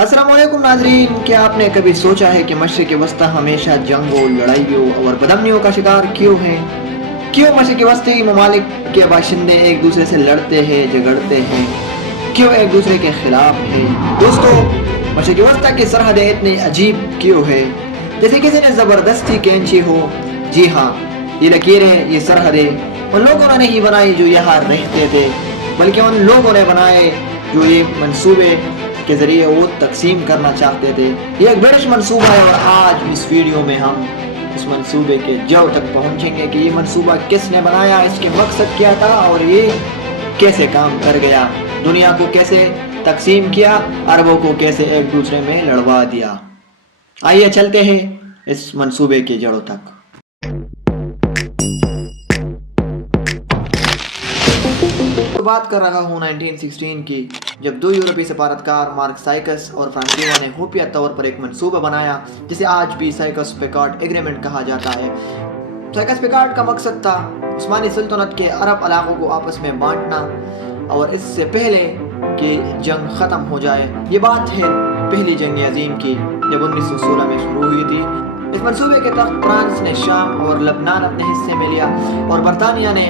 अस्सलाम वालेकुम नाजरीन, क्या आपने कभी सोचा है कि मशरिक़ वस्ता हमेशा जंगों, लड़ाइयों और बदअमनियों का शिकार क्यों है? क्यों मशरिक़ वस्ती के ममालिक के बाशिंदे एक दूसरे से लड़ते हैं, झगड़ते हैं? क्यों एक दूसरे के खिलाफ है? दोस्तों, मशरिक़ वस्ता की सरहदें इतनी अजीब क्यों है? जैसे किसी ने ज़बरदस्ती खींची हो। जी हाँ, ये लकीरें, ये सरहदें उन लोगों ने नहीं बनाई जो यहाँ रहते थे, बल्कि उन लोगों ने बनाए जो ये मंसूबे के ज़रिए वो तकसीम करना चाहते थे। ये एक बड़ा मंसूबा है और आज इस वीडियो में हम इस मंसूबे के जड़ तक पहुंचेंगे कि ये मंसूबा किसने बनाया, इसके मकसद क्या था और ये कैसे काम कर गया, दुनिया को कैसे तकसीम किया, अरबों को कैसे एक दूसरे में लड़वा दिया। आइए चलते हैं इस मंसूबे के जड़ों तक। तो बात कर रहा हूँ 1916 की, जब दो यूरोपीय सफारतकार मार्क साइकस और फ्रांसिवा ने खुफिया तौर पर एक मंसूबा बनाया जिसे आज भी साइकस-पिकार्ड एग्रीमेंट कहा जाता है। साइकस-पिकार्ड का मकसद था उस्मानी सल्तनत के अरब इलाकों को आपस में बांटना और इससे पहले कि जंग ख़त्म हो जाए। ये बात है पहली जंग अजीम की, जब 1916 में शुरू हुई थी। इस मंसूबे के तहत फ्रांस ने शाम और लबनान अपने हिस्से में लिया और बरतानिया ने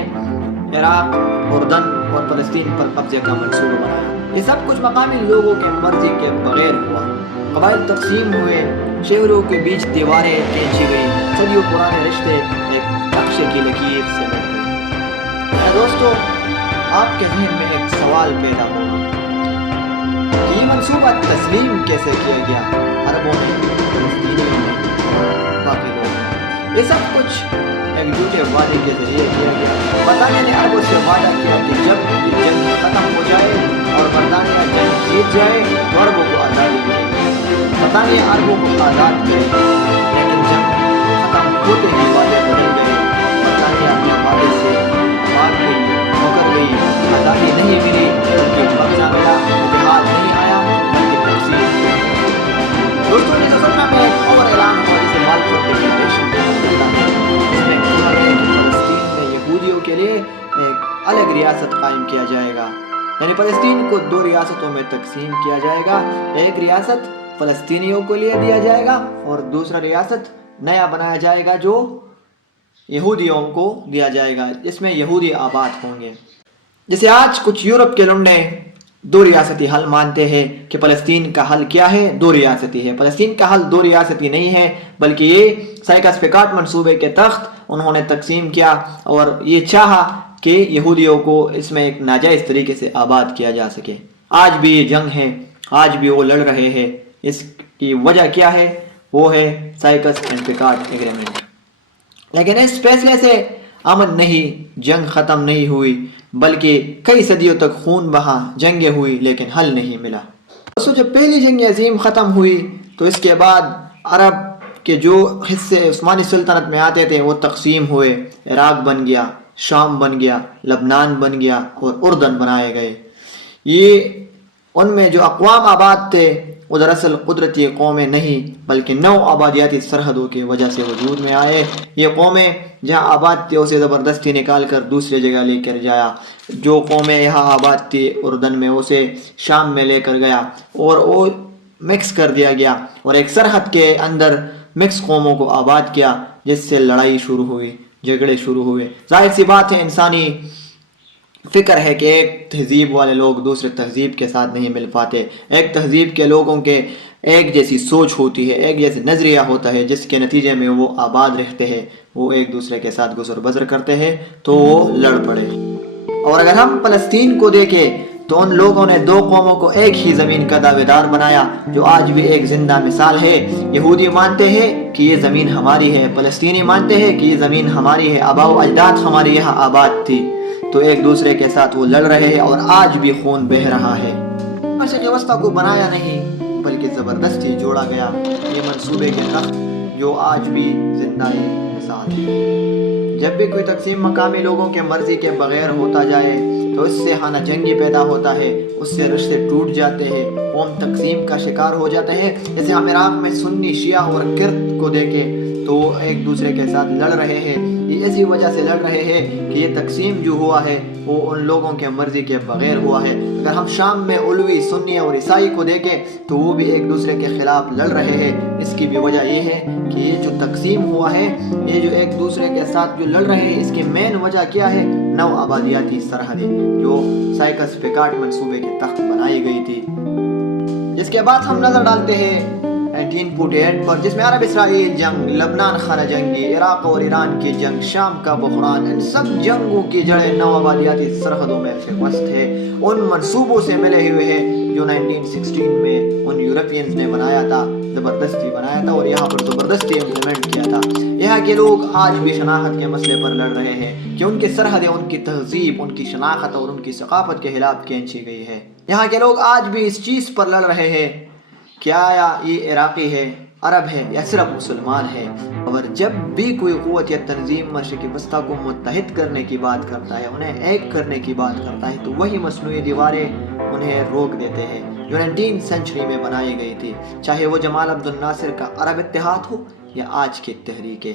इराक, उर्दन और फ़लस्तीन पर कब्जे का मंसूबा बनाया। ये सब कुछ मकामी लोगों के मर्जी के बगैर हुआ। कबाइल तकसीम हुए, शहरों के बीच दीवारें खींची गई, सदियों पुराने रिश्ते एक नक्शे की लकीर से मिट गए। दोस्तों, आपके जहन में एक सवाल पैदा होगा कि ये मंसूबा तस्लीम कैसे किया गया अरबों ने, फ़लस्तीनियों ने, बाकी लोगों ने। ये सब कुछ एक झूठे वादे के जरिए किया गया। बरतानिया ने अरबों से वादा किया कि जब ये जंग खत्म हो जाए और बरतानिया जंग जीत जाए तो अरबों को आज़ादी मिलेगी। बरतानिया अरबों को आज़ाद करे, लेकिन जंग खत्म होते ही वादे बदल गए। बरतानिया अपने वादे से भाग गई, मुकर गई, आज़ादी नहीं मिली बल्कि कब्जा मिला, जिहाद नहीं आया बल्कि तकसीम। दोस्तों, 1917 में एक और ऐलान हुआ जिसे बाल्फोर डिक्लेरेशन कहा जाता है। इसमें कहा गया कि फ़लस्तीन में यहूदियों के लिए एक अलग रियासत कायम किया जाएगा, यानी फ़लस्तीन को दो रियासतों में तकसीम किया जाएगा। एक रियासत फ़लस्तीनियों को लिए दिया जाएगा और दूसरा रियासत नया बनाया जाएगा जो यहूदियों को दिया जाएगा, जिसमें यहूदी आबाद होंगे। जैसे आज कुछ यूरोप के लुंडे दो रियासती हल मानते हैं कि फ़लस्तीन का हल क्या है, दो रियासती है। फ़लस्तीन का हल दो रियासती नहीं है, बल्कि ये साइकस-पिकार्ड मंसूबे के तहत उन्होंने तकसीम किया और ये चाहा कि यहूदियों को इसमें एक नाजायज़ तरीके से आबाद किया जा सके। आज भी ये जंग है, आज भी वो लड़ रहे हैं। इसकी वजह क्या है? वो है साइकस एंड पिकार्ड एग्रीमेंट। लेकिन इस फैसले से अमन नहीं, जंग ख़त्म नहीं हुई, बल्कि कई सदियों तक खून बहा, जंगें हुई, लेकिन हल नहीं मिला। दोस्तों, जब पहली जंग अजीम ख़त्म हुई तो इसके बाद अरब के जो हिस्से उस्मानी सल्तनत में आते थे वो तकसीम हुए। इराक बन गया, शाम बन गया, लबनान बन गया और उर्दन बनाए गए। ये उनमें जो अक़वाम आबाद थे वो दरअसल कुदरती कौमें नहीं बल्कि नौ आबादियाती सरहदों की वजह से वजूद में आए। ये कौमें जहाँ आबाद थी उसे ज़बरदस्ती निकाल कर दूसरी जगह लेकर जाया। जो कौमें यहाँ आबाद थी उर्दन में उसे शाम में लेकर गया और वो मिक्स कर दिया गया और एक सरहद के अंदर मिक्स कौमों को आबाद किया, जिससे लड़ाई शुरू हुई, झगड़े शुरू हुए। जाहिर सी बात है, इंसानी फ़िक्र है कि एक तहज़ीब वाले लोग दूसरे तहज़ीब के साथ नहीं मिल पाते। एक तहज़ीब के लोगों के एक जैसी सोच होती है, एक जैसे नज़रिया होता है, जिसके नतीजे में वो आबाद रहते हैं, वो एक दूसरे के साथ गुज़र बसर करते हैं तो वो लड़ पड़े। और अगर हम फ़लस्तीन को देखें तो उन लोगों ने दो कौमों को एक ही ज़मीन का दावेदार बनाया, जो आज भी एक ज़िंदा मिसाल है। यहूदी मानते हैं कि ये ज़मीन हमारी है, फ़लस्तीनी मानते हैं कि ये ज़मीन हमारी है, आबाओ अजदाद हमारी यहाँ आबाद थी। तो एक दूसरे के साथ वो लड़ रहे हैं और आज भी खून बह रहा है। मशरिक़ वस्ता को बनाया नहीं बल्कि ज़बरदस्ती जोड़ा गया, ये मंसूबे के तहत जो आज भी जिंदा मिसाल है। जब भी कोई तकसीम मकामी लोगों के मर्जी के बगैर होता जाए तो इससे खाना जंगी पैदा होता है, उससे रिश्ते टूट जाते हैं, कौम तकसीम का शिकार हो जाते हैं। जैसे हम इराक में सुन्नी, शिया और किर्द को देखें तो वो एक दूसरे के साथ लड़ रहे हैं। ये इसी वजह से लड़ रहे हैं कि ये तकसीम जो हुआ है वो उन लोगों के मर्जी के बगैर हुआ है। अगर हम शाम में उलवी, सुन्नी और ईसाई को देखें तो वो भी एक दूसरे के खिलाफ लड़ रहे हैं। इसकी भी वजह ये है कि ये जो तकसीम हुआ है, ये जो एक दूसरे के साथ जो लड़ रहे हैं, इसकी मेन वजह क्या है? नौ आबादियाती सरहदें जो साइकस पिकार्ड मंसूबे के तहत बनाई गई थी। जिसके बाद हम नजर डालते हैं 1948 पर, जिसमें अरब इसराइल जंग, लबनान खाना जंगी, इराक और ईरान की जंग, शाम का बहरान, इन सब जंगों की जड़ें नौ आबादियाती सरहदों में फिरवस्त है, उन मंसूबों से मिले हुए हैं जो 1916 में उन यूरोपियंस ने बनाया था, ज़बरदस्ती बनाया था और यहाँ पर ज़बरदस्ती इम्प्लीमेंट किया था। यहाँ के लोग आज भी शनाख्त के मसले पर लड़ रहे हैं कि उनकी सरहदें, उनकी तहजीब, उनकी शनाख्त और उनकी सकाफत के खिलाफ खींची गई है। यहाँ के लोग आज भी इस चीज़ पर लड़ रहे हैं क्या ये इराक़ी है, अरब है या सिर्फ मुसलमान है। और जब भी कोई क़ुव्वत या तंजीम मशरिक़ वस्ता को मुत्तहिद करने की बात करता है, उन्हें एक करने की बात करता है, तो वही मसनूई दीवारें उन्हें रोक देते हैं जो 19वीं सेंचुरी में बनाई गई थी, चाहे वो जमाल अब्दुल नासिर का अरब इत्तेहाद हो या आज की तहरीकें।